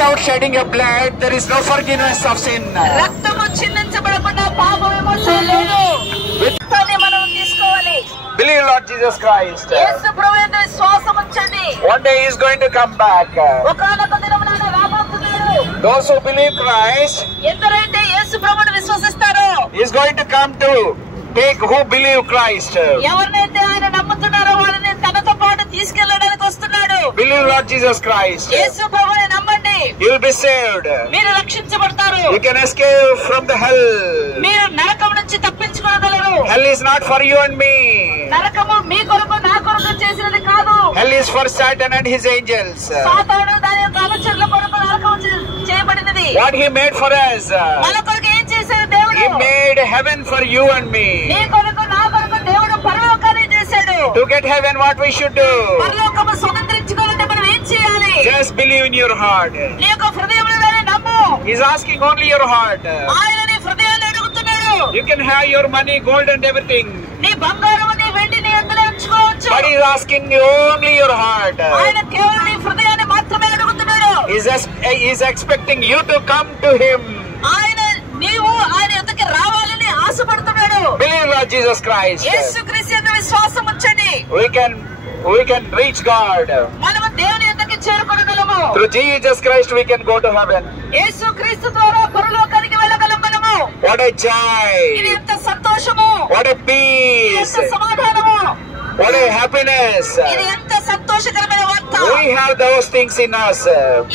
without shedding your blood, there is no forgiveness of sin. రక్తము చిందించబడకుండా పాప విమోచన లేదు. విత్తనాన్ని మనం తీసుకోవాలి. Believe Lord Jesus Christ. యేసు ప్రభువునందు విశ్వాసం ఉంచండి. One day He is going to come back. ఒకానొక దినమున ఆయన రాబోతున్నాడు. Those who believe Christ, ఎందరైతే యేసు ప్రభువును విశ్వసిస్తారో, He is going to come to take who believe Christ. ఎవరినైతే ఆయన నమ్ముతున్నారో వాళ్ళని తనతో పాటు తీసుకెళ్ళడానికి వస్తున్నాడు. Believe Lord Jesus Christ. యేసు ప్రభువుని నమ్మండి. You will be saved. మీరు రక్షించబడతారు. You can escape from the hell. మీరు నరకం నుంచి తప్పించుకోగలరు. Hell is not for you and me. నరకము మీ కొరకు నా కొరకు చేసినది కాదు. Hell is for Satan and his angels. సాతాను దాని యొక్క అనుచరుల కొరకు నరకం చేయబడినది. What he made for us. మన కొరకు ఏం చేశాడు దేవుడు? He made heaven for you and me. నీ కొరకు నా కొరకు దేవుడు పరలోకాన్ని చేశాడు. To get heaven, what we should do? పరలోకము స్వతంత్రించుకోవాలంటే మనం ఏం చేయాలి? Just believe in your heart. నీ యొక్క హృదయంలోనే నమ్ము. He's asking only your heart. ఆయన నీ హృదయాన్ని అడుగుతున్నాడు. You can have your money, gold and everything. నీ బంగారం నీ వెండిని అందులో ఉంచుకోవచ్చు. But he's asking you only your heart. ఆయన కేవలం నీ హృదయాన్ని మాత్రమే అడుగుతున్నాడు. He's expecting you to come to him. నీవు ఆయన యొద్దకు రావాలని ఆశపడుతున్నాడు. Believe Lord Jesus Christ. యేసుక్రీస్తు యందు విశ్వాసం ఉంచండి. We can reach God. మనము దేవుని యొద్దకు చేరుకోగలము. Through Jesus Christ we can go to heaven. యేసుక్రీస్తు ద్వారా పరలోకానికి వెళ్ళగలం మనము. What a joy. ఇది ఎంత సంతోషము. What a peace. ఎంత సమాధానము. What a happiness. ఇది ఎంత సంతోషకరమైన వార్త. We have those things in us.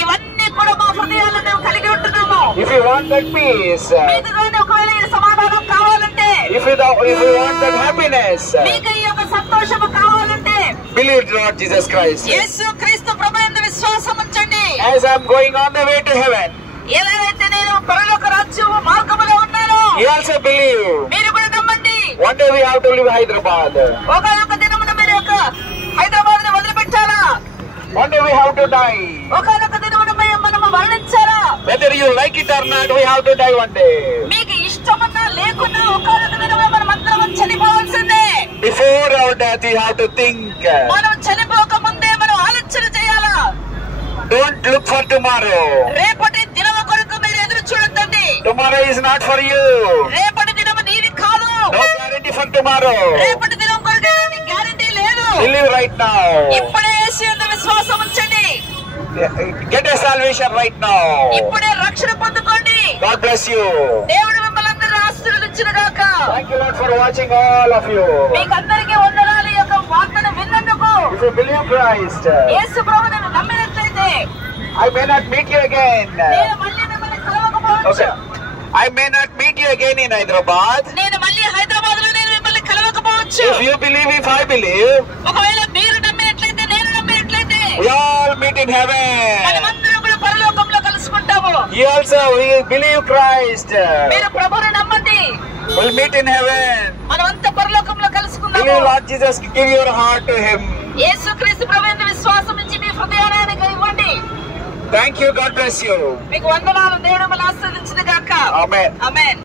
ఇవన్నీ కూడా మా హృదయాల్లో మేము కలిగి ఉంటున్నాము. If you want that peace, మీకులోని ఒకవేళ ఈ సమాధానం కావాలంటే, if you want that happiness, మీకు ఈ యొక్క సంతోషము కావాలంటే, believe Lord Jesus Christ. యేసుక్రీస్తు ప్రభువునందు విశ్వాసం ఉంచండి. As I'm going on the way to heaven, ఎలాగైతే నేను పరలోక రాజ్యము మార్గములో ఉన్నానో, you also believe. మీరు కూడా నమ్మండి. One day we have to leave Hyderabad. ఒకనొక దినమున మీరు యొక్క హైదరాబాద్ ని వదిలిపెట్టాలా? One day we have to die. ఒకనొక దినమున మనము మరణించాలా? Whether you like it or not, we have to die one day. మీకు ఇష్టమన్నా లేకున్నా ఒకనొక దినమున మనం అందరం చనిపోవాల్సిందే. Before our death, you have to think. మనం చనిపోక ముందే మనం ఆలోచన చేయాలా? Don't look for tomorrow. రేపటి దినము కొరకు మీరు ఎదురు చూడొద్దండి. Tomorrow is not for you. రేపటి దినము నీది కాదు. No guarantee for tomorrow. రేపటి దినం కొరకు నీకు గ్యారెంటీ లేదు. Believe right now. ఇప్పుడే యేసు యందు విశ్వాసం ఉంచండి. Get a salvation right now. ఇప్పుడే రక్షణ పొందుకోండి. God bless you. దేవుడు మిమ్మల్ని అందరినీ ఆశీర్వదించుగాక. Thank you Lord for watching all of you. మీకందరికీ వందనాలు. ఈ యొక్క వార్తను విన్నందుకు. If you believe Christ, యేసు ప్రభువుని నమ్మినట్లయితే I may not meet you again. నేను మళ్ళీ మిమ్మల్ని కలవకపోవచ్చు. Okay. I may not meet you again in Hyderabad. నేను మళ్ళీ హైదరాబాద్ లో నేను మిమ్మల్ని కలవకపోవచ్చు. If you believe, if I believe, ఒకవేళ మీరు నమ్మినట్లయితే నేను నమ్మినట్లయితే we all meet in heaven. మనమందరం కూడా పరలోకంలో కలుసుకుంటాము. You also we believe Christ. మీరు ప్రభువుని నమ్మండి. We'll meet in heaven. మనమంతా పరలోకంలో కలుసుకుందాము. Believe Lord Jesus, give your heart to Him. యేసుక్రీస్తు ప్రభువుని విశ్వాసం ఉంచి మీ హృదయానికి ఇవ్వండి. Thank you. God bless you. మీకు వందనాలు. దేవుడు మిమ్మల్ని ఆశీర్వదించును గాక. Amen. ఆమేన్.